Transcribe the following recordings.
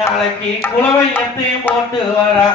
நாளைக்கு குலவையத்தை போட்டு வரா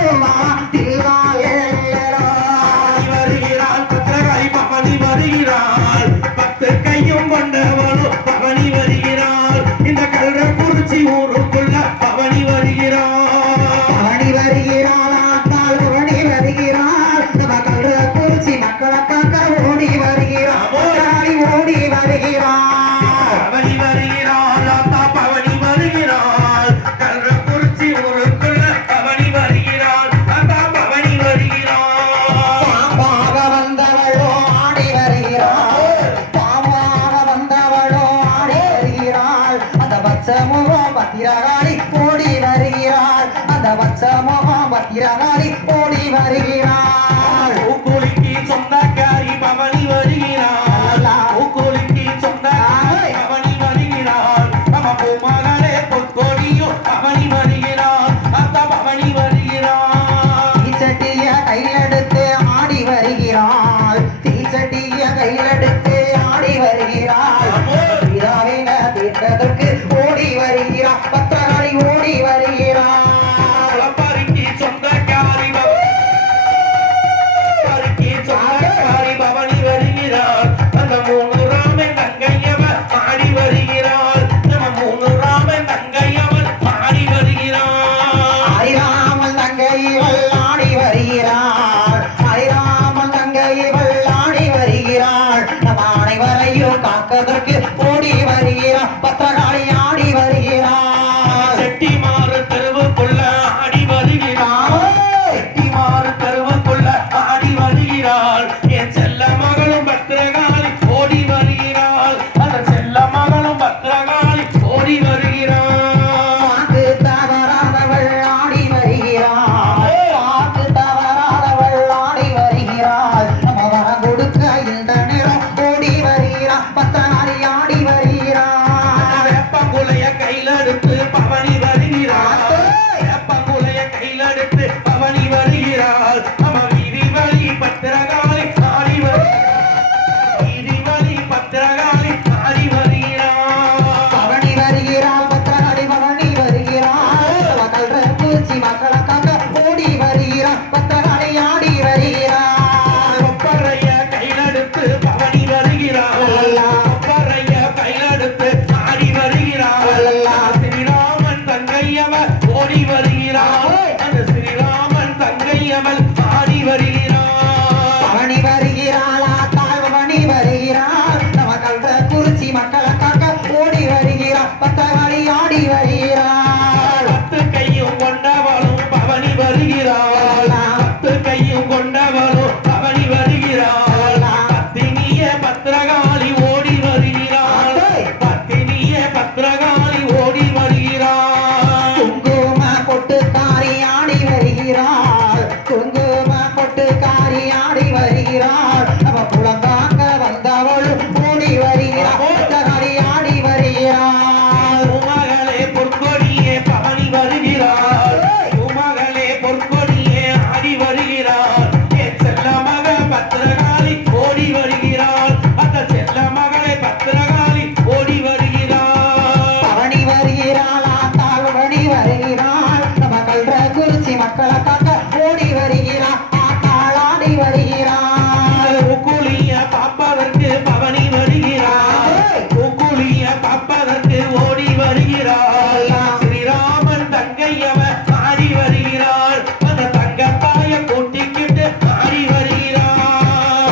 பாடுவா வருகிறாள் பத்திரகாளி பவனி வருகிறாள் பத்து கையும் கொண்டவளும் பவனி வருகிறாள் இந்த கள்ளக்குறிச்சி ஊருக்குள்ள பவனி வருகிறாள் பவனி வருகிறாள் ஆத்தாள் பவனி வருகிறாள் நம்ம கள்ளக்குறிச்சி மக்களுக்காக ஓடி வருகிறாள் ஓடி வருகிறாள் பவனி வருகிறாள் ஆத்தா பவனி வருகிறாள் கள்ளக்குறிச்சி ஊருக்குள்ள பவனி வருகிறாள் ஆத்தா பவனி வருகிறாள் பாம்பாக வந்தவளோ ஆடி வருகிறாள் பாம்பாக வந்தவளோ ஆடி வருகிறாள் அந்த பச்சமுகம் பத்திரகாளி ஓடி வருகிறாள் அந்த பச்சமுகம் பத்திரகாளி ஓடி வருகிறாள் ஊக்குளிக்கு சொந்தக்காரி பவனி வருகிறாள் ஊக்குளிக்கு சொந்தக்காரி பவனி வருகிறாள் நம்ம பூமகளே பொற்கொடியும் பவனி வருகிறாள் அத்த பவனி வருகிறாள் தீச்சட்டிய கையிலெடுத்து ஆடி வருகிறாள் தீச்சட்டிய கையிலெடுத்து ஆடி வருகிறாள் விழாவில தீர்த்ததற்கு ஓடி வருகிறாள் பத்திரகாளி ஓடி வருகிறாள் பரிக்கு சொந்தக்காரி பரிக்கு சொந்தக்காரி பவனி வருகிறாள் அந்த மூணு ராமன் தங்கையவன் ஆடி வருகிறாள் நம்ம மூணு ராமன் தங்கையவன் ஆடி வருகிறாள் ஹரிராமன் தங்கை ஆடி வருகிறாள் ஹரிராமன் தங்கை ஆடி வருகிறாள் நம் அனைவரையும் காப்பதற்கு ஓடி வருகிறாள் பத்திரகாளி ஆடி வருகிறாள் செட்டிமாறு தெருவுக்குள்ள ஆடி வருகிறாள் செட்டிமாறு தெருவுக்குள்ள ஆடி வருகிறாள் என் செல்ல மகளும் பத்திரகாளி ஓடி வருகிறாள் அந்த செல்ல மகளும் பத்திரகாளி ஓடி வருகிறாள் வாக்கு தவறாதவள் ஆடி வருகிறாள் வாக்கு தவறாதவள் ஆடி வருகிறாள் நம்ம வரம் கொடுக்க இந்த நேரம் ஓடி வருகிறாள் பத்திரகாளி ஆடி வருகிறாள் வேப்பங்குலைய கையில எடுத்து பவனி வருகிறாள் வேப்பங்குலைய கையில எடுத்து பவனி வருகிறாள் நம்ம வீதி வழி பத்திரகாளி ஆடி வருகிறாள் வீதி வழி பத்திரகாளி ஆடி வருகிறாள் பவனி வருகிறாள் பத்திரகாளி பவனி வருகிறாள் மக்கள் பூச்சி மக்களுக்காக ஓடி வருகிறாள் பத்திரகாளி ஆடி வருகிறாள் கொப்பரைய கையில எடுத்து பவனி வருகிறாள் கொப்பரைய கையில எடுத்து ஆடி வருகிறாள் ஸ்ரீராமன் தங்கையவள் ஓடி வருகிறாள் அந்த ஸ்ரீராமன் தங்கையவள் ஆடி வருகிறாள் பவனி வருகிறாள் ஆத்தாள் பவனி வருகிறாள் மக்கள் குறிச்சி மக்களுக்காக ஓடி வருகிறாள் பத்திரகாளி ஆடி வருகிறாள் பத்து கையும் கொண்டவளும் பவனி வருகிறாள் பத்து கையும் கொண்டவளும் பவனி வருகிறாள் பத்தினிய பத்திரகாளி ஓடி வருகிறாள் பத்தினிய பத்திரகாளி ஓடி வருகிறாள் குங்கும பொட்டுக்காரி ஆடி வருகிறாள் குங்கும பொட்டுக்காரி ஆடி வருகிறாள் நம்ம குளங்காக்க வந்தவளும் ஓடி வருகிறாள் பத்திரகாளி ஆடி வருகிறாள் உமகளே பொற்கொடியே பவனி வருகிறாள் உமகளே பொற்கொடியே ஆடி வருகிறாள் என் செல்ல மக பத்திரகாளி ஓடி வருகிறாள் அந்த செல்ல மகளே பத்திரகாளி ஓடி வருகிறாள் பவனி வருகிறாள் ஆத்தாள் பவனி வருகிறாள் நம்ம கல்ற குறிச்சி மக்களுக்காக ஓடி வருகிறாள் ஆத்தாள் ஆடி வருகிறாள் உக்குளிய பாப்பதற்கு பவனி வருகிறாள் உக்குளிய பாப்பதற்கு ஓடி வருகிறாள் ஸ்ரீராமன் தங்கையவன் ஆடி வருகிறாள் அந்த தங்கத்தாய கூட்டிக்கிட்டு ஆடி வருகிறாள்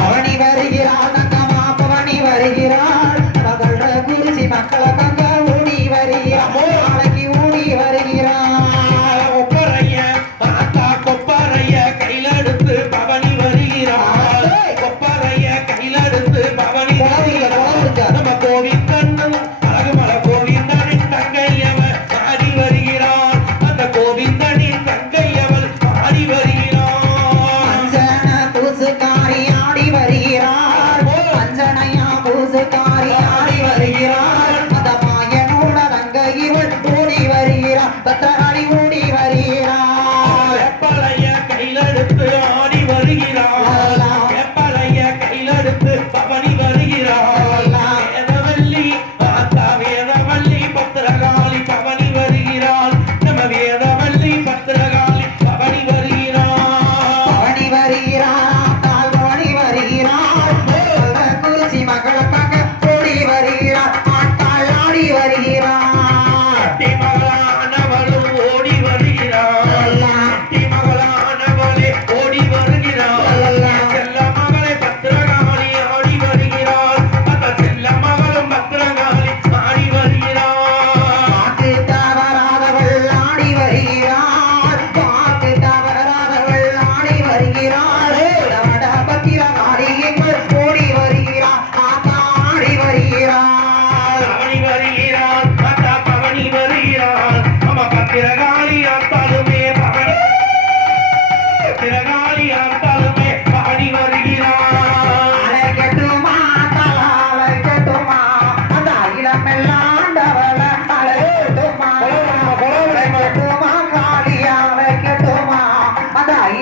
பவனி வருகிறாள் தங்கம்மா பவனி வருகிறாள் நம்ம கல்ற குறிச்சி மக்களுக்காக ஓடி வருகிறாள் நாளைக்கு ஓடி வருகிறாள் கொப்பரைய ஆத்தா கொப்பரைய கையில எடுத்து பவனி வருகிறாள் கொப்பரைய கையில எடுத்து பவனி வருகிறாள் நம்ம கோவிந்தனும் அழகுமலை கோவிந்தனின் தங்கையவள் ஆடி வருகிறாள் அந்த கோவிந்தனின் தங்கையவள் ஆடி வருகிறாள் அஞ்சன பூசுக்காரி ஆடி வருகிறாள் அஞ்சனையா பூசுக்காரி ஆடி வருகிறாள் அந்த மாயனோட தங்கையிவள் ஓடி வருகிறாள் பத்திரகாளி ஓடி வருகிறாள் வேப்பலைய கையில எடுத்து ஆடி வருகிறாள் வேப்பலைய கையில எடுத்து பவனி வருகிறாள் வேதவல்லி ஆத்தா வேதவல்லி பத்திரகாளி பவனி வருகிறாள் நம்ம வேதவல்லி பத்திரகாளி பவனி வருகிறாள்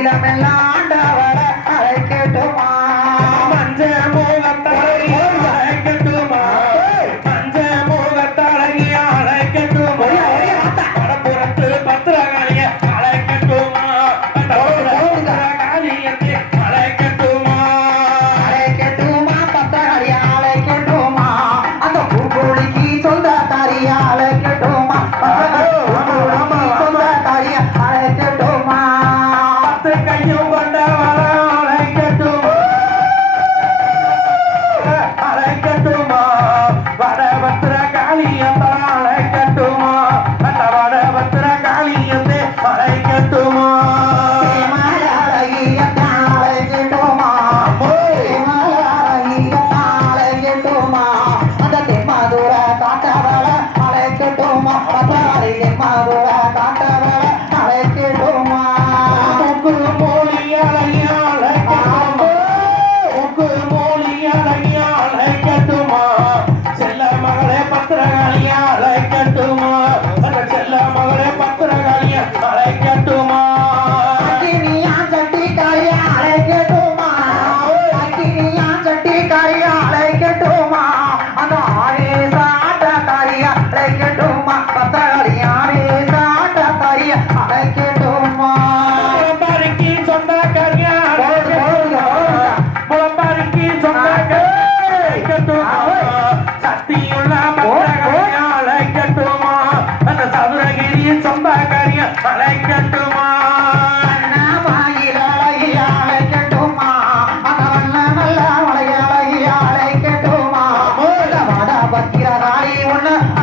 அகிலமெல்லாம் ஆண்டவள அழைக்கட்டுமா மஞ்ச முகத்தழகி அழைக்கட்டுமா மஞ்ச முகத்தழகி அழைக்கட்டுமா வடபுறத்து பத்திரகாளிய அழைக்கட்டுமா காளியத்தை அழைக்கட்டுமா அழைக்கட்டுமா பத்தகாளிய அழைக்கட்டுமா அந்த பூங்கோழிக்கு சொந்தக்காரிய அழைக்கட்டுமா சொந்தக்காரிய அழைக்கட்டுமா பத்து கையும் கொண்டவள அழைக்கட்டுமா அழைக்கட்டுமா வடபத்திர காளியத்தை அழைக்கட்டுமா அந்த வடபத்திர காளியத்தை அழைக்கட்டுமா அழைக்கட்டுமா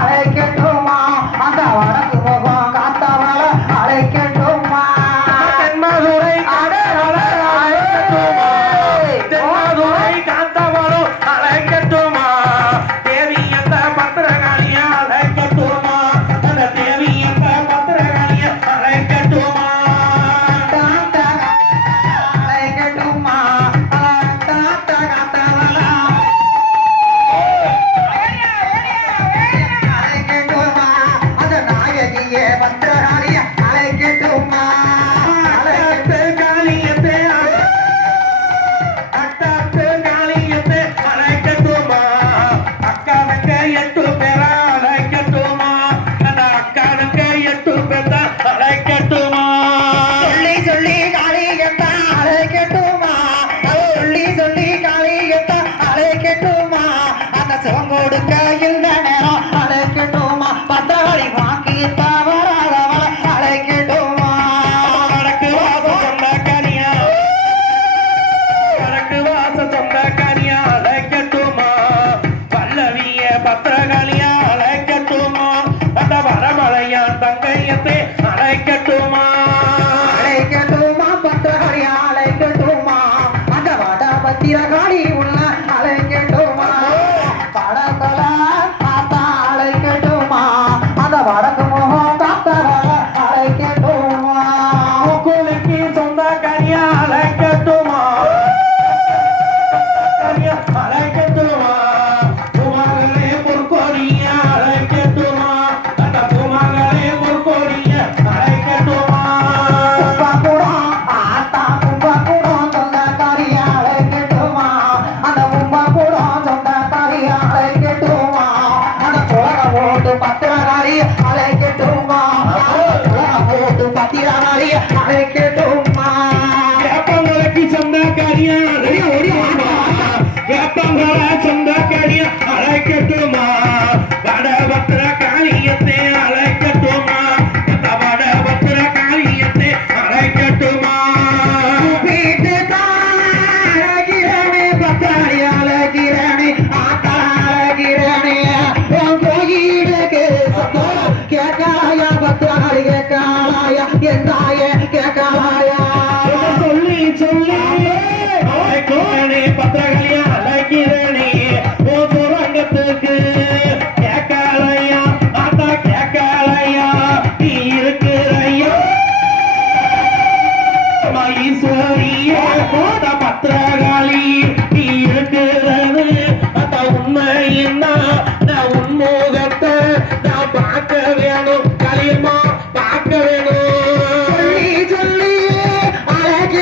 அழைக்கட்டுமா அந்த வடக்கு முகம் காத்தவள அழைக்கட்டுமா தென்மதுரை தென்மதுரை காத்தவளும் அழைக்கட்டுமா தேவி என்ற பத்திரகாளிய அழைக்கட்டுமா அந்த தேவி என்ற பத்திரகாளிய அழைக்கட்டுமா அழைக்கட்டுமா அழைக்கட்டுமா அந்த நாயகியே பத்திரகாளிய அழைக்கட்டுமா அட்டாத்து காளியத்தை அட்டாத்து காளியத்தை அழைக்கட்டுமா அக்கானுக்கு 8 பேர அழைக்கட்டுமா அந்த அக்கானுக்கு 8 பேர அழைக்கட்டுமா சொல்லி சொல்லி காளியத்தை அழைக்கட்டுமா சொல்லி காளியத்தை அழைக்கட்டுமா அந்த சிவங்கோடுக்க இந்த நேரம் அழைக்கட்டுமா பத்திரகாளி வாக்கி தவறாதவள அழைக்கட்டுமா வடக்கு வாச சொந்தக்காரியா வடக்கு வாச சொந்தக்காரியா அழைக்கட்டுமா பல்லவிய பத்திரகாளியா அழைக்கட்டுமா அந்த வரமலையா தங்கையத்தை அழைக்கட்டுமா அழைக்கட்டுமா பத்திரகாளி அழைக்கட்டுமா அந்த வட பத்திரகாளி உள்ள அழைக்கட்டுமா படத்தல ஆத்தா அழைக்கட்டுமா அந்த வடக்கு முகம் காத்தவள அழைக்கட்டுமா முக்குளிக்கு சொந்தக்காரியா அழைக்கட்டுமா அழைக்கட்டுமா பூமகளே பொற்கோடிய அழைக்கட்டுமா அந்த பூமகளே பொற்கோடிய அழைக்கட்டுமா கும்பகுடம் ஆத்தா கும்பகுடம் சொந்தக்காரிய அழைக்கட்டுமா அந்த கும்பகுடம் சொந்தக்காரிய அழைக்கட்டுமா அந்த குலக ஓட்டு பத்திரகாரி அழைக்கட்டுமா குலக ஓட்டு பத்திரகாரி அழைக்கட்டுமா வேப்பங்களுக்கு சொந்தக்காரியா வேப்பங்கள சொந்தக்காரியா அழைக்கட்டுமா வடபத்திர காளியத்தை அழைக்கட்டுமா வடபத்திர காளியத்தை அழைக்கட்டுமா வீட்டு அழகிறனே பத்தாரி அழகிறனே ஆத்தா அழகிறனே உன் கோயிலுக்கு சத்தம் கேட்கலாயா பத்தாரி கேட்கலாயா என் தாயே கேட்கலாயா சொல்லி சொல்லி அழைக்கிறனே பத்திரகாளியா அழைக்கிறனே ஓ சுரங்கத்துக்கு கேட்கலையா ஆத்தா கேட்கலையா நீ இருக்கிறையா ஈஸ்வரிய பத்திரகாளி நீ இருக்கிறது அந்த உண்மையின்னா நான் உன்முகத்தை நான் பார்க்க வேணும் களியம்மா பார்க்க வேணும் சொல்லி சொல்லி அழகு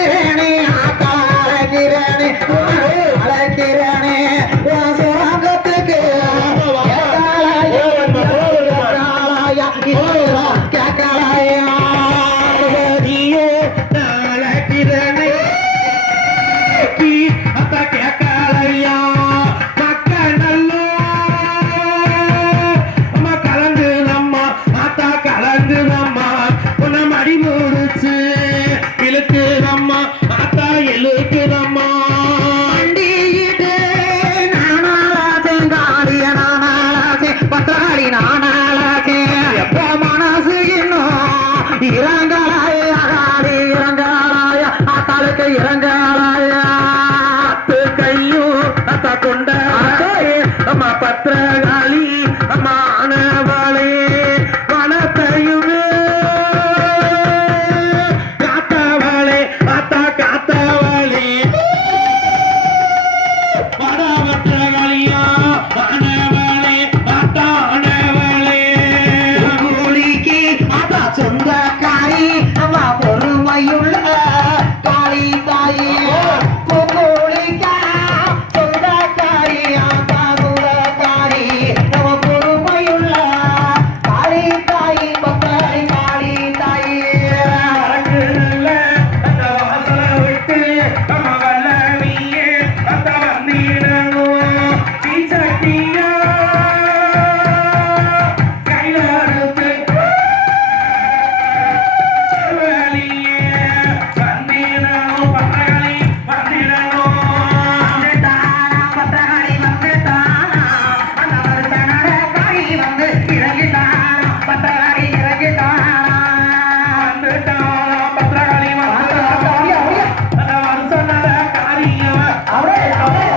இழுக்குதம்மா வண்டியிட்டு நானாலாச்சே காளிய நானாலாச்சே பத்தாடி நானாலாச்சே எப்ப மனசு இன்னும் இறங்கலாய அகாடி இறங்கலாய ஆத்தாளுக்கு இறங்கலாய அத்து கையும் அத்த கொண்ட அம்மா பத்திரகாளி அம்மா ஆனவளே வனத்தையுமே காத்தவளே அத்தா காத்தவளே வட பத்திரகாளியா ஆனவளே அத்தா ஆனவளே கூலிக்கு அத சொந்தக்காரி அம்மா பொறுமையுள்ள காளி தாயே கூலிக்கா சொந்தக்காரி ஆத்தா குலக்காரி நம்ம பொறுமையுள்ள காளி தாயி பத்தாரி காளி தாயே அரங்குல அந்த வாசல விட்டு அம்மா வல்லவியே அத்த வந்திடணும் தீச்சட்டியா கையில அறுத்து வலியே வந்திடணும் பத்திரகாளி வந்திடணும் வந்துட்டானா பத்தாரி வந்துட்டானா அந்த வருஷனோட காளி வந்து இறங்கிட்டானா பத்தாரி இறங்கிட்டானா வந்துட்டாளா பத்திரகாளி வந்துட்டாளா அந்த வருஷனோட காரியவ அவரே அவரே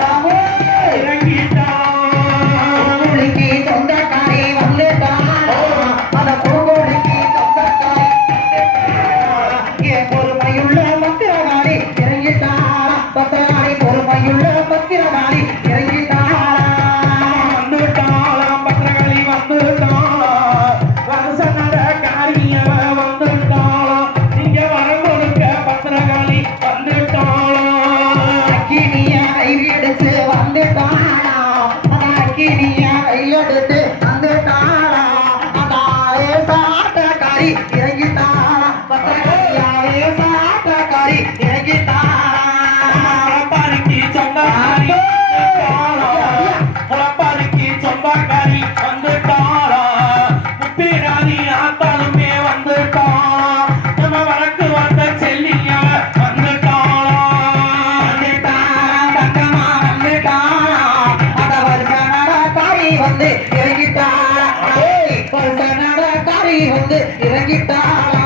இறங்கிட்டான் பூங்குடிக்கு சொந்தக்காரி வந்துட்டானா அந்த பூங்குடிக்கு சொந்தக்காரி என் பொறுமையுள்ள பத்திரகாரி இறங்கிட்டானா பத்திரகாரி பொறுமையுள்ள பத்திரகாரி இறங்கிட்டானா வந்துட்டாளாம் பத்திரகாளி வந்துட்டாளாம் வருஷனோட காரியவ வந்துட்டாளாம் இங்க வரம் கொடுக்க பத்திரகாளி வந்துட்டாளாம் அக்கினிய கையெடுத்து வந்துட்டானா அந்த அக்கினிய கையெடுத்து வந்துட்டானா அந்த சாட்டக்காரி இறங்கிட்டானா பத்திரகாரியாவே சாட்டக்காரி இறங்கிட்டானா முளப்பாரிக்கு சொந்தக்காரி முளப்பாரிக்கு சொந்தக்காரி வந்துட்டாளாம் முப்பிராணி ஆத்தாலுமே வந்துட்டாளாம் நம்ம வழக்கு வந்த செல்லியவ வந்துட்டாளாம் வந்துட்டானா தங்கமா வந்துட்டானா அந்த வருஷனோட காரி வந்து இறங்கிட்டானா வருஷனோட காரி வந்து இறங்கிட்டானா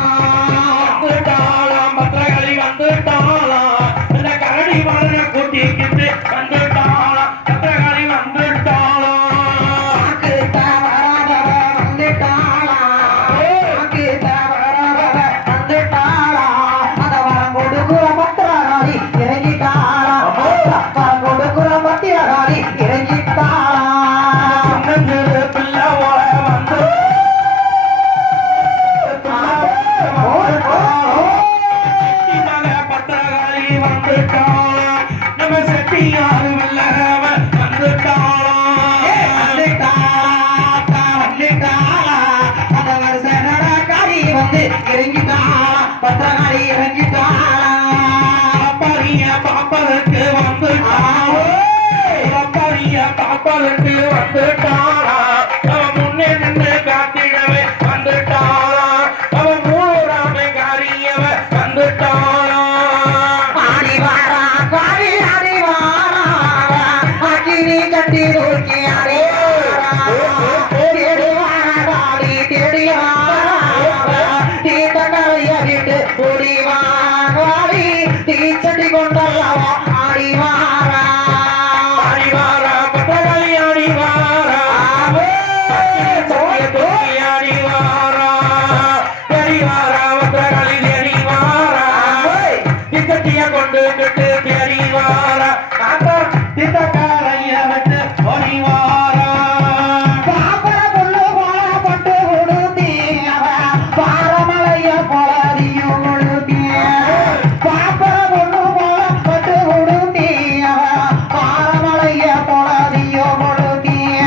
வந்துட்டாளாம் பத்திரகாளி வந்துட்டாளாம் இந்த கரடி மலர கூட்டிக்கிட்டு வந்துட்டாளாம் பத்திரகாளி வந்துட்டாளாம் சின்னஞ்சிறு பிள்ளை ஓல வந்து மக பத்திரகாளி வந்துட்டாளாம் நம்ம செட்டியாரு வெள்ளவ வந்துட்டாளாம் பத்திரகாளி இறங்கிட்டாளா பாப்பரிய பாப்பருக்கு வந்துட்டாளாம் பாப்பரிய பாப்பருக்கு வந்துட்டாளா அவன் முன்னே நின்று காத்திடவே வந்துட்டாளாம் அவன் மூராமை காரியவ வந்துட்டாளாம் ஆடி வாரா காளி ஆடி வாரா அக்கினி கட்டி தூக்கி ஆடி வாரா தேடி வாரா காளி தேடி வாரா தீட்டக்கரைய விட்டு ஓடி வாரி தீச்சட்டி கொண்டல்லவா ஆடி வாரா அடிவாரா பத்திரகாளி அடிவாரா தூக்கி அடிவாரா தெரிவாரா பத்திரகாளி தெரிவாரா திக்கட்டிய கொண்டு கட்டு தெரிவாரா ஆத்தா திட்டக்காரைய விட்டு ஓடிவாரா பாப்பர புல்லு போல பட்டு உடுத்தியவ பாரமலைய போலதியும் உடுத்திய பாப்பர புல்லு போல பட்டு உடுத்தியவ பாரமலைய போலதியும் உடுத்திய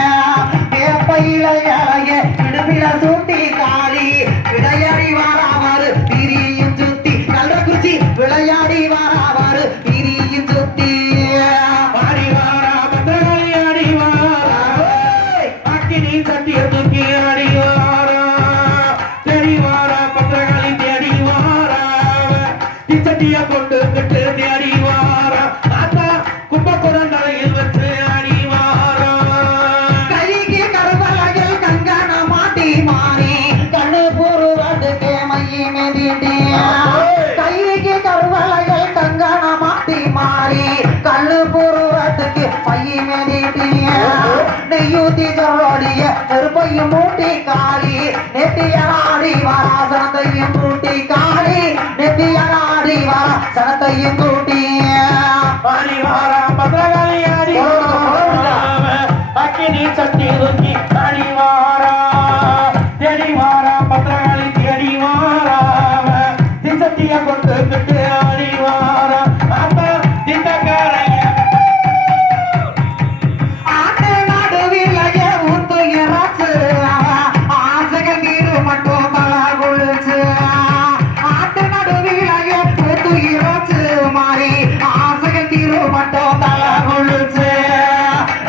வேப்பையில இலைய இடுப்பில சுத்தி காளி விளையாடி வாராவாறு பிரியும் சுத்தி கள்ளக்குறிச்சி விளையாடி வாராவாறு பிரியும் சுத்தி அடிவாரா பத்திரகாளி அடிவாரா அக்கினி சட்டிய தூக்கி அடிவாரா தெரிவாரா பத்திரகாளி தேடிவாரா திச்சட்டிய கொண்டு கட்டு தேடிவாரா சனத்தையும் கூட்டி காளி நெத்தியாடி வா சனத்தையும் கூட்டி அடிவாரா பத்திரகாளி அடிவாரா அக்கினி சட்டி தூக்கி அடிவாரா தேடிவாரா பத்திரகாளி தேடிவாரா திசட்டிய கொண்டு விட்டு அடிவாரா அப்ப திட்டக்காரைய ஆட்டு நடுவில் ஊத்து இறச்சு ஆசைகள் தீரு மட்டும் தலா குளிச்சு ஆட்டு நடுவில் ஊத்து இறச்சு மாறி ஆசைகள் தீரு மட்டும் தலா குளிச்சு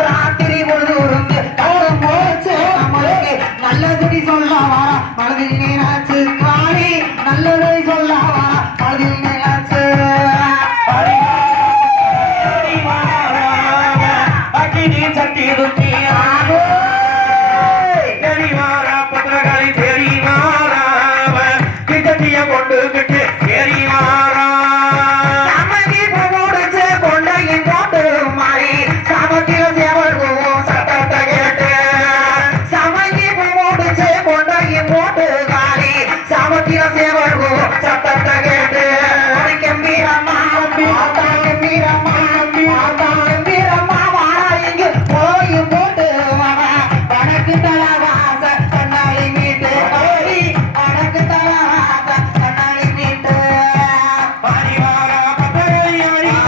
ராத்திரி பொழுது உருந்து கடும் போச்சு நம்மளுக்கு நல்லதுடி சொல்ல வர மனதில் நீராச்சு காளி நல்லதை சொல்ல வர மனதில் நீராச்சு அக்கினி சட்டி தூக்கி தேடிவாரா பத்திரகாளி தேடிவாரா திசட்டிய கொண்டு விட்டு தேடிவாரா சமதி போடுச்சு கொண்டையும் போட்டு மாறி சமத்தில சேவல் போவோம் சத்தத்தை கேட்டு சமதி போடுச்சு கொண்டையும் போட்டு காரி சமத்தில சேவல் போவோம் சத்தத்தை கேட்டு கம்பீரம்மா கம்பீரம்மா கம்பீரம்மா வாழ இங்கு போயும் போட்டு வடக்கு தலவாச கண்ணாடி மீட்டு வடக்கு தலவாச கண்ணாடி மீட்டு அடிவாரா பத்திரகாளி அடிவாரா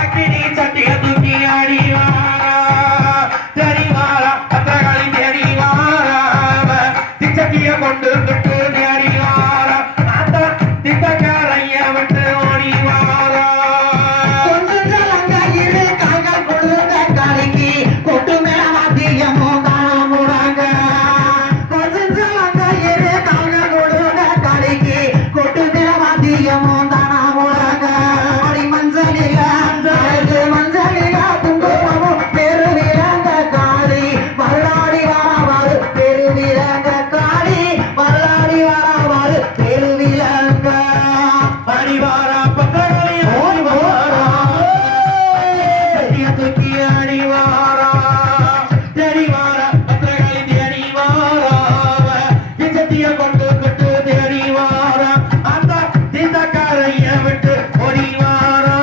அக்கினி சட்டி தூக்கி அடிவாரா தேடிவாரா பத்திரகாளி தேடிவாரா திசட்டிய கொண்டு விட்டு தேடிவாரா அந்த திட்டக்காரைய விட்டு ஓடிவாரா கொஞ்சம் ஜலங்க இரு கால்கள் கொழுங்க காலிக்கு கொட்டு மேல வாத்தியமும் காணாமுறாங்க கொஞ்சம் ஜலங்க இரு கால்கள் கொழுங்க காலிக்கு கொட்டு மேல வாத்தியமும் காணாமுறாங்க அடி மஞ்சளில அழகு மஞ்சளில குங்குமமும் பெருவிலங்க காளி மல்லாடி வாராவாறு பெருவிலங்க காளி மல்லாடி வாராவாறு பெருவிலங்க அடிவாரா பத்திரகாளி அடிவாரா சட்டிய தூக்கி அடிவாரா தேடிவாரா பத்திரகாளி தேடிவாரா திசட்டிய கொண்டு விட்டு தேடிவாரா அந்த திட்டக்காரைய விட்டு ஓடிவாரா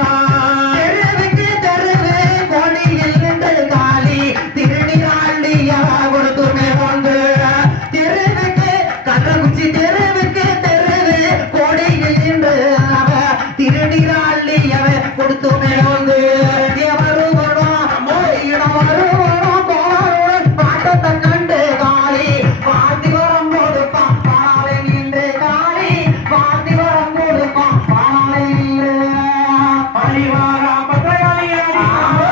தெருவுக்கு தெருவு கோடியில் நின்று காளி திருநீராண்டிய கொடுத்துமே கொண்டு தெருவுக்கு கள்ளக்குச்சி தெருவுக்கு தெருவு கோடியில் நின்று அவ திருநீராண்டியவ கொடுத்துமே கொண்டு வருவனும் மொழியிடம் வருவனும் போவனும் பாட்டத்தை கண்டு காளி பாத்தி வரம் கொடுப்பான் பாலை நின்று காளி பாத்தி வரம் கொடுப்பான் பாலை நின்று அடிவாரா பத்திரகாளி அடிவாரா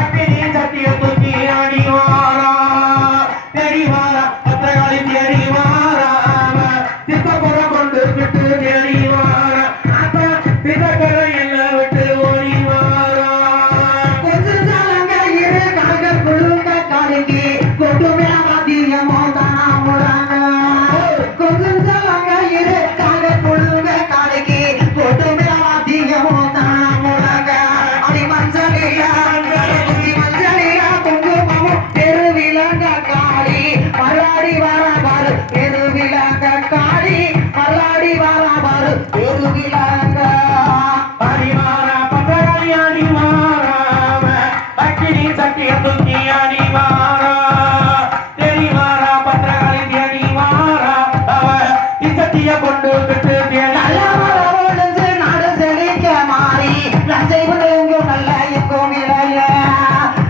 அக்கினி சட்டிய தூக்கி அடிவாரா தேடிவாரா பத்திரகாளி தேடிவாரா திட்டப்புறம் கொண்டு விட்டு தேடிவாரா அப்ப திட்டக்கரை எல்லாம் விட்டு ஓடிவாரா கொஞ்சம் ஜலங்க இரு கால்கள் குழுங்க காலிக்கு கொட்டு மேல வாத்தியமோ தானா முறாங்க கொஞ்சம் ஜலங்க இரு கால்கள் குழுங்க காலிக்கு கொட்டு மேல வாத்தியமோ தானா முறாங்க அடி மஞ்சளில மஞ்சளில குங்குமமும் பெருவிலங்க காளி மல்லாடி வாராவாறு பெருவிலங்க காளி மல்லாடி வாராவாறு பெருவிலங்க அடிவாரா பத்திரகாளி அடிவாரா அக்கினி சட்டிய தூக்கி அடிவாரா தேடிவாரா பத்திரகாளி தேடிவாரா அவ திசட்டிய கொண்டு விட்டு நல்ல மரபொழிஞ்சு நாடு செழிக்க மாறி நஞ்சைவது எங்கும் நல்ல எங்கும் இளைய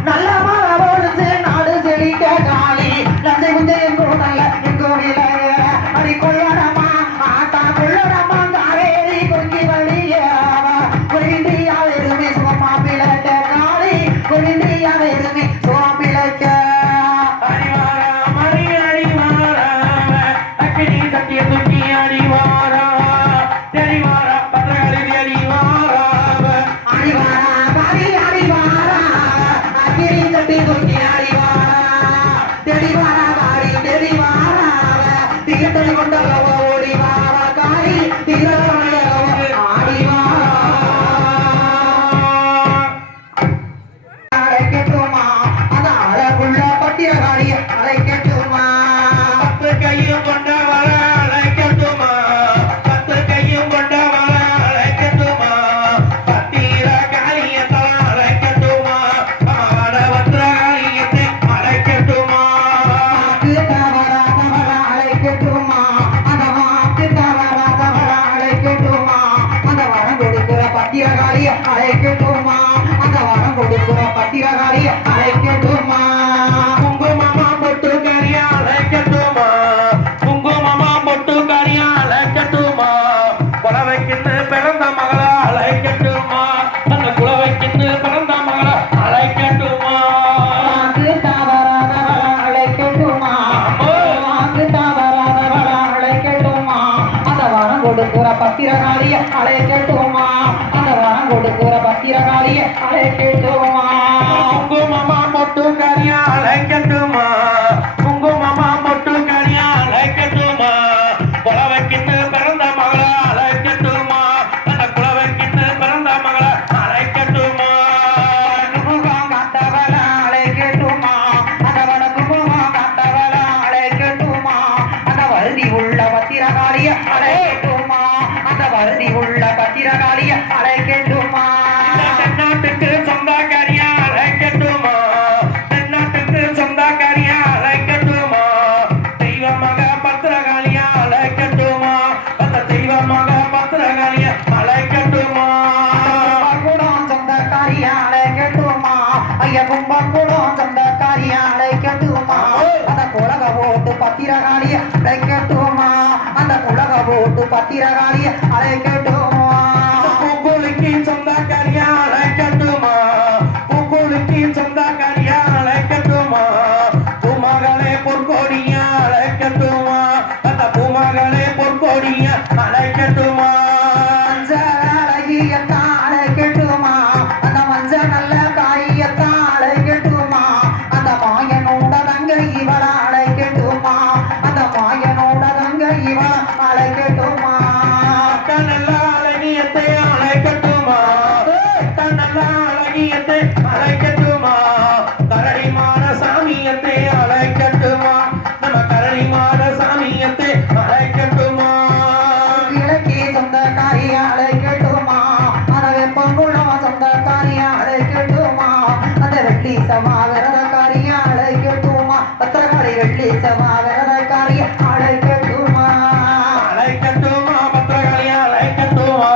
நல்ல மரபொழிஞ்சு நாடு செழிக்க காளி நஞ்சைவது எங்கும் நல்ல எங்கும் இளைய அடி கொள்ளடமா ஆத்தா கொள்ளடமா காவேரி கொஞ்சம் பத்திரகாளிய அழைக்கட்டுமா அந்த வரம் கொடுக்கிற பத்திரகாளிய அழைக்கட்டுமா குங்குமமா பொட்டு கரியா அழைக்கட்டுமா குங்குமமா பொட்டு கரியா அழைக்கட்டுமா குலவைக்கிட்டு பிறந்த மகள அழைக்கட்டுமா அந்த குலவைக்கிட்டு பிறந்த மகள அழைக்கட்டுமா குங்குமம் காத்தவள அழைக்கட்டுமா அந்த வடக்கு குங்குமம் காத்தவள அழைக்கட்டுமா அந்த வருதி உள்ள பத்திரகாளிய அழைக்கட்டுமா அந்த வருதி உள்ள பத்திரகாளிய அழைக்கட்டுமா தென்னாட்டுக்கு சொந்தக்காரியா அழைக்கட்டுமா தென்னாட்டுக்கு சொந்தக்காரியா அழைக்கட்டுமா தெய்வமாக பத்திரகாளியா அழைக்கட்டுமா அந்த தெய்வமாக பத்திரகாளியா அழைக்கட்டுமா கும்பகோணம் சொந்தக்காரிய அழைக்கட்டுமா ஐயா கும்பகோணம் சொந்தக்காரிய அழைக்கட்டுமா அந்த குலக போட்டு பத்திரகாளிய அழைக்கட்டுமா அந்த குலக போட்டு பத்திரகாளிய அழைக்கட்டுமா பூக்குளிக்கு சொந்தக்காரியா அழைக்கட்டுமா பூக்குளிக்கு சொந்தக்காரியா அழைக்கட்டுமா பூமகளே பொற்கொடியா அழைக்கட்டுமா அந்த பூமகளே பொற்கொடியா அழைக்கட்டுமா மஞ்சள் அழகியத்தான் அழைக்கட்டுமா அந்த மஞ்சள் நல்ல காயத்தான் அழைக்கட்டுமா அந்த மாயனோட தங்க இவள அழைக்கட்டுமா அந்த மாயனோட தங்க இவள அழைக்கட்டுமா நல்ல அழகியத்தை அழைக்கட்டுமா நல்ல அழகியத்தை அழைக்கட்டுமா கரடிமான சாமியத்தை அழைக்கட்டுமா நம்ம கரடிமான சாமியத்தை அழைக்கட்டுமா கிழக்கே சொந்தக்காரிய அழைக்கட்டுமா அந்த வெப்பங்குளம் சொந்தக்காரிய அழைக்கட்டுமா அந்த வெள்ளி சமா விரதக்காரிய அழைக்கட்டுமா பத்திரகாளி வெள்ளி சமா விரதக்காரிய அழைக்கட்டுமா அழைக்கட்டுமா பத்திரகாளியா அழைக்கட்டுமா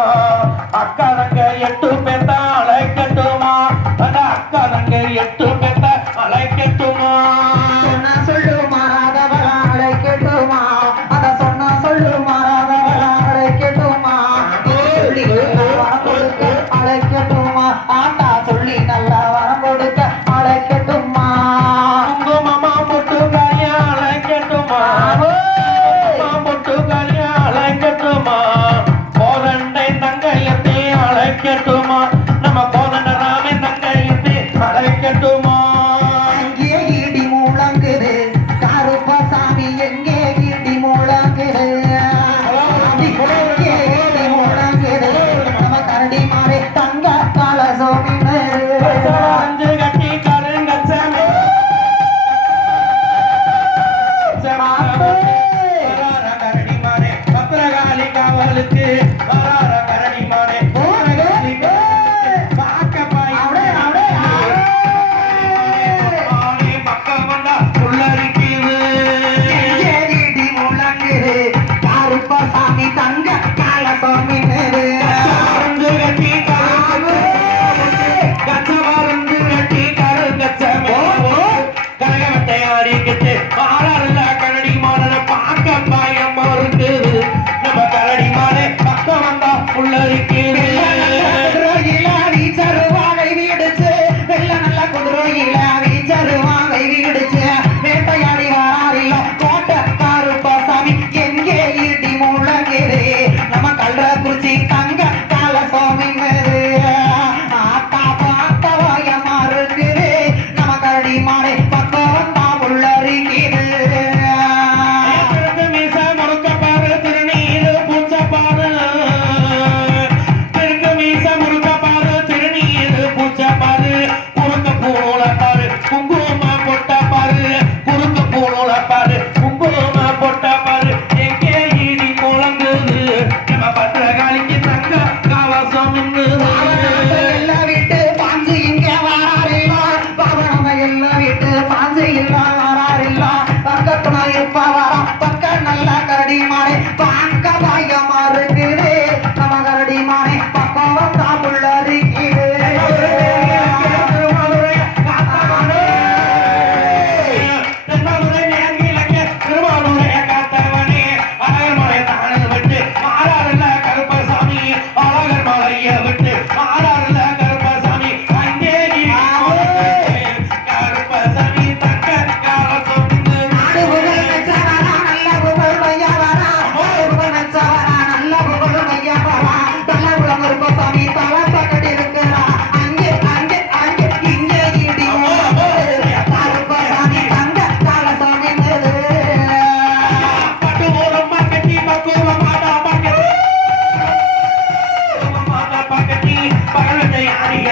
அக்கா தங்க 8 பேத்த அழைக்கட்டுமா அந்த அக்கா தங்க 8 பேத்த அழைக்கட்டுமா சொன்ன சொல்லு மாறாதவள அழைக்கட்டுமா அத சொன்ன சொல்லு மாறாதவள அழைக்கட்டுமா சொல்லி நல்லா வரம் கொடுக்க அழைக்கட்டுமா ஆத்தா சொல்லி நல்லா வரம் கொடுக்க அழைக்கட்டுமா குங்குமமா பொட்டு காரியா அழைக்கட்டுமா குங்குமமா பொட்டு காரியா அழைக்கட்டுமா கோதண்டை தங்கையத்தை அழைக்கட்டுமா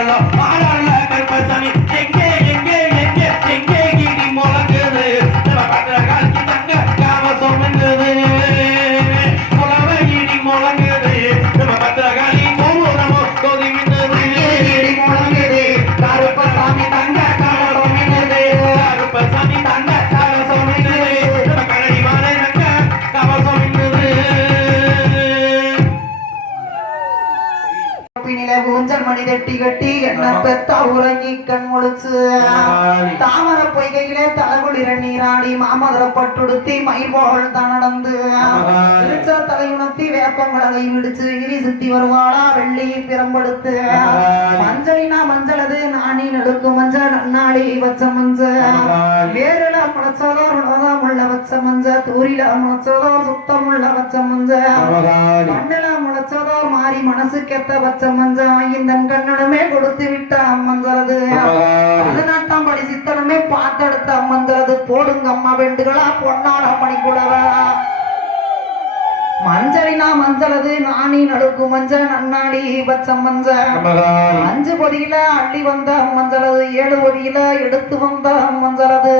எல்லாம் ஆளாள கருப்பசாமி எங்கே எங்கே எங்கே எங்கே இடி முழங்குது நம்ம பத்திரகாளிக்கு தங்க கவசம் என்னது புலவ இடி முழங்குது நம்ம பத்திரகாளி மூலமோ கொதி மின்னது இடி முழங்குது கருப்பசாமி தங்க கவசம் என்னது கருப்பசாமி தங்க கவசம் என்னது நம்ம கரடி மாலை தங்க கவசம் என்னது பின்னிலே ஊஞ்சல் மணி தட்டி கட்டி என்ன பெத்தா உறங்கி கண் முழிச்சு தாமர பொய்கையிலே தலைகுளிர நீராடி மாமதுர பட்டுடுத்தி மயிர்போல் தான் நடந்து திருச்சா தலையுணர்த்தி வேப்பங்குளகை விடுச்சு இரி சுத்தி வருவாளா வெள்ளி பிறம்படுத்து மஞ்சளினா மஞ்சளது நாணி நடுக்கு மஞ்சள் நன்னாடி வச்ச மஞ்சள் வேறுல முளைச்சதோ ரோதம் உள்ள வச்ச மஞ்சள் தூரில முளைச்சதோ சுத்தம் உள்ள வச்ச மஞ்சள் மண்ணில முளைச்சதோ மாறி மனசு கெத்த வச்ச மஞ்சள் இந்த கண்ணனுமே கொடுத்து விட்ட அம்மஞ்சது 18ஆம் படி சித்தனமே பார்த்தெடுத்த அம்மஞ்சது போடுங்க அம்மா வெண்டுகளா பொன்னாட மணி கூடவா மஞ்சளினா மஞ்சளது நாணி நடுக்கு மஞ்சள் நன்னாடி வச்ச மஞ்சள் 5 பொதியில அள்ளி வந்த மஞ்சளது 7 பொதியில எடுத்து வந்த மஞ்சளது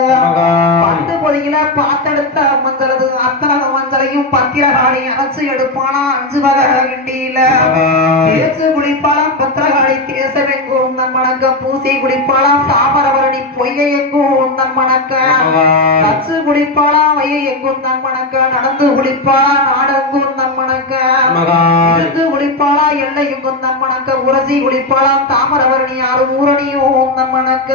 10 பொதியில பார்த்தெடுத்த மஞ்சளது அத்தனை மஞ்சளையும் பத்திரகாளி அரைச்சு எடுப்பானா 5 வகை கிண்டியில தேசு குளிப்பாலாம் பத்திரகாளி தேச வெங்கும் நன்மணக்க பூசி குளிப்பாலாம் தாமரவரணி பொய்கை எங்கும் நன்மணக்க கச்சு குளிப்பாலாம் வையை எங்கும் நன்மணக்க நடந்து குளிப்பாலாம் நாடங்கும் நன்மணக்க இருந்து குளிப்பாளா எல்லையும் நன்மணக்க உரசி குளிப்பாளாம் தாமரவரணி ஆறு ஊரணியும் நன்மணக்க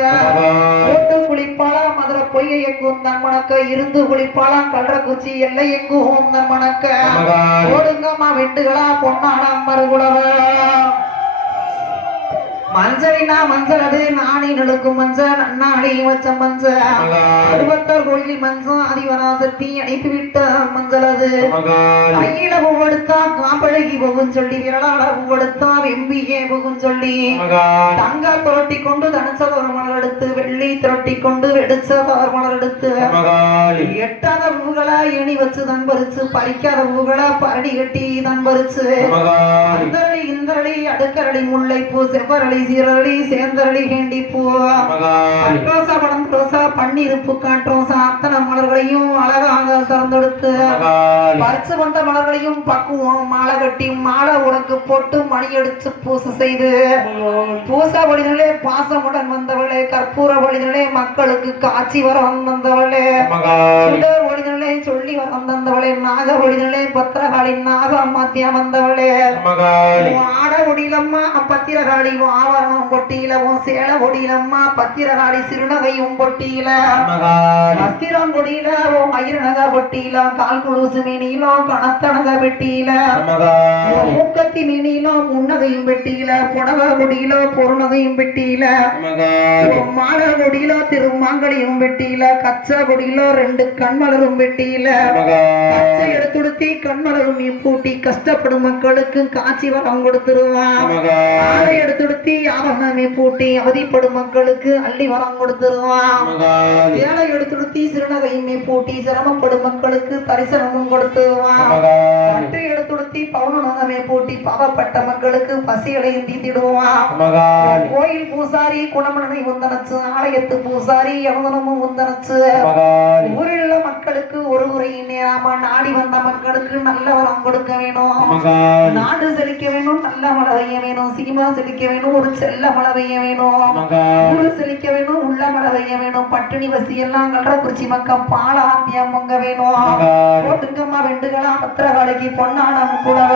ஓட்டு குளிப்பாளா மதுரை பொய்கை எங்கும் நன்மணக்க இருந்து குளிப்பாளாம் கல்றக்குச்சி எல்லை எங்கும் நன்மணக்க ஓடுங்கம்மா வெண்டுகளா பொன்னாடாம் மறுகுளவ மஞ்சளினா மஞ்சள் அது நாணி நடுக்கும் மஞ்சள் நன்னாடி வச்ச மஞ்சள் 60 கோயில் மஞ்சள் அதிவராசக்தி அனுப்பி விட்ட மஞ்சள் அது கையில பூவெடுத்தா காப்பழகி போகும் சொல்லி விரலாட பூவெடுத்தா வெம்பியே போகும் சொல்லி தங்க துரட்டி கொண்டு தனிச்சதோர் மலர் எடுத்து வெள்ளி துரட்டி கொண்டு வெடிச்சதோர் மலர் எடுத்து எட்டாத பூகளை எணி வச்சு தன் பறிச்சு பறிக்காத பூகளை பரடி கட்டி தன் பறிச்சு அந்தரளி இந்தரளி அடுக்கரளி முல்லைப்பூ செவ்வரளி சீரளி சேந்தரளி கேண்டி பூ ரோசா படம் ரோசா பன்னீருப்பு காற்றோசா அத்தனை மலர்களையும் அழகாக சிறந்தெடுத்து பறிச்சு வந்த மலர்களையும் பக்குவோம் மாலை கட்டி மாலை உனக்கு போட்டு மணி அடிச்சு பூசை செய்து பூசா வழிகளே பாசமுடன் வந்தவளே கற்பூர வழிகளே மக்களுக்கு காட்சி வர வந்தவளே சுடர் வழிகளே சொல்லி வர வந்தவளே நாக வழிகளே பத்திரகாளி நாக அம்மாத்தியா வந்தவளே ஆட ஒடியிலம்மா பத்திரகாளி ஆவரணம் பொட்டியிலவும் சேல ஒடியிலம்மா பத்திரகாளி சிறுநகையும் பொட்டியில அஸ்திரம் கொடியில மயிரநக பொட்டியில கால் குழுசு மீனிலும் கணத்தனக பெட்டியில மூக்கத்தி மீனிலும் முன்னகையும் பெட்டியில புடவ கொடியில பொருணகையும் பெட்டியில மாலை கொடியில திருமாங்கலியும் பெட்டியில கச்ச கொடியில 2 கண்மலரும் பெட்டியில கச்சை எடுத்துடுத்தி கண்மலரும் பூட்டி கஷ்டப்படும் மக்களுக்கு காட்சி வரம் கொடுத்துருவான் ஆடை எடுத்துடுத்தி ஆவணமே பூட்டி அவதிப்படும் மக்களுக்கு அள்ளி வரம் கொடுத்துருவான் சேலை எடுத்துடுத்தி சிறுநகையுமே பூட்டி சிரமப்படும் மக்களுக்கு தரிசனமும் கொடுத்துருவான் பட்டு எடுத்துடுத்தி பவுனமே பூட்டி பாவப்பட்ட மக்களுக்கு பசிகளையும் தீத்திடுவான் கோயில் பூசாரி குணமணனை உந்தனச்சு ஆலயத்து பூசாரி யமதனமும் உந்தனச்சு ஊரில் உள்ள மக்களுக்கு ஒரு உரையின் நேராம நாடி வந்த மக்களுக்கு நல்ல வரம் கொடுக்க வேணும் நாடு செழிக்க வேணும் நல்ல மழை பெய்ய வேணும் சீமா செழிக்க வேணும் ஒரு செல்ல மழை பெய்ய வேணும் ஊரு செழிக்க வேணும் உள்ள மழை பெய்ய வேணும் பட்டினி வசி எல்லாம் கல்றக்குறிச்சி மக்கள் பாலாத்தியம் பொங்க வேணும் போட்டுக்கம்மா வெண்டுகளா பத்திரகாளிக்கு பொன்னாடம் கூடவ